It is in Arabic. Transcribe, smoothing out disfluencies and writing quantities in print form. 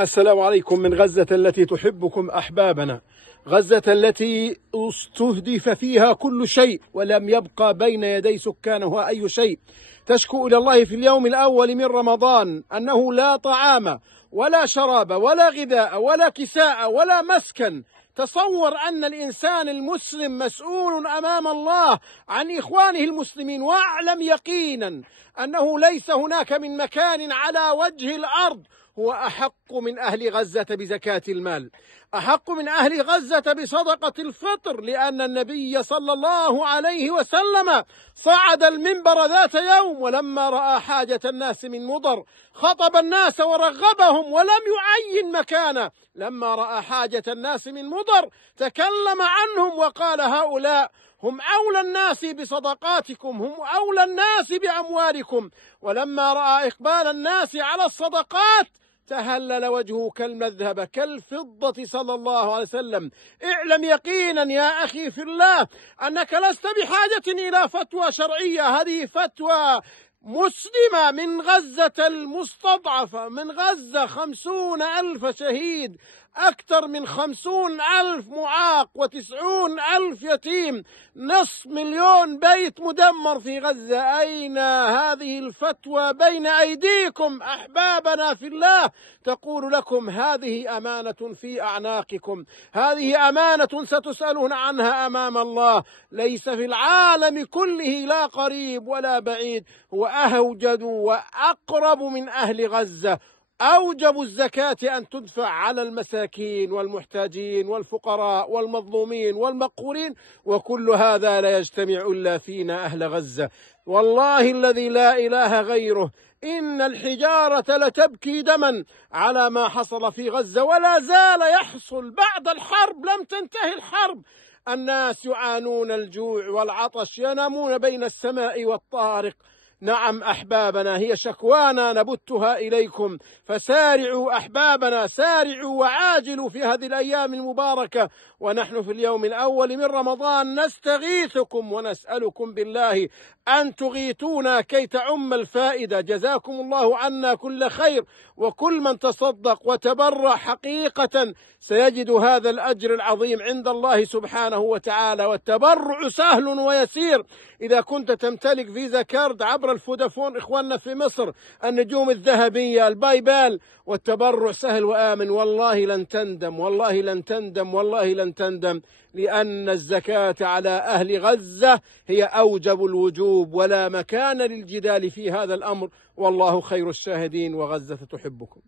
السلام عليكم من غزة التي تحبكم أحبابنا، غزة التي استهدف فيها كل شيء ولم يبقى بين يدي سكانها أي شيء. تشكو إلى الله في اليوم الأول من رمضان أنه لا طعام ولا شراب ولا غذاء ولا كساء ولا مسكن. تصور أن الإنسان المسلم مسؤول أمام الله عن إخوانه المسلمين، واعلم يقينا أنه ليس هناك من مكان على وجه الأرض هو أحق من أهل غزة بزكاة المال، أحق من أهل غزة بصدقة الفطر، لأن النبي صلى الله عليه وسلم صعد المنبر ذات يوم ولما رأى حاجة الناس من مضر خطب الناس ورغبهم ولم يعين مكانه. لما رأى حاجة الناس من مضر تكلم عنهم وقال: هؤلاء هم أولى الناس بصدقاتكم، هم أولى الناس بأموالكم. ولما رأى إقبال الناس على الصدقات تهلل وجهه كالمذهب كالفضة صلى الله عليه وسلم. اعلم يقينا يا أخي في الله أنك لست بحاجة إلى فتوى شرعية، هذه فتوى مسلمة من غزة المستضعفة، من غزة 50,000 شهيد، أكثر من 50,000 معاق و90,000 يتيم، 500,000 بيت مدمر في غزة. أين هذه الفتوى بين أيديكم أحبابنا في الله؟ تقول لكم هذه أمانة في أعناقكم، هذه أمانة ستسألون عنها أمام الله. ليس في العالم كله لا قريب ولا بعيد هو أوجد وأقرب من أهل غزة. أوجب الزكاة أن تدفع على المساكين والمحتاجين والفقراء والمظلومين والمقهورين، وكل هذا لا يجتمع إلا فينا أهل غزة. والله الذي لا إله غيره إن الحجارة لتبكي دما على ما حصل في غزة، ولا زال يحصل بعد الحرب، لم تنتهي الحرب. الناس يعانون الجوع والعطش، ينامون بين السماء والطارق. نعم أحبابنا، هي شكوانا نبتها إليكم، فسارعوا أحبابنا، سارعوا وعاجلوا في هذه الأيام المباركة، ونحن في اليوم الأول من رمضان نستغيثكم ونسألكم بالله أن تغيثونا كي تعم الفائدة. جزاكم الله عنا كل خير، وكل من تصدق وتبرع حقيقة سيجد هذا الأجر العظيم عند الله سبحانه وتعالى. والتبرع سهل ويسير إذا كنت تمتلك فيزا كارد عبر الفودافون، إخواننا في مصر، النجوم الذهبية، الباي بال، والتبرع سهل وآمن. والله لن تندم، والله لن تندم، والله لن تندم، لأن الزكاة على أهل غزة هي أوجب الوجوب، ولا مكان للجدال في هذا الأمر. والله خير الشاهدين، وغزة تحبكم.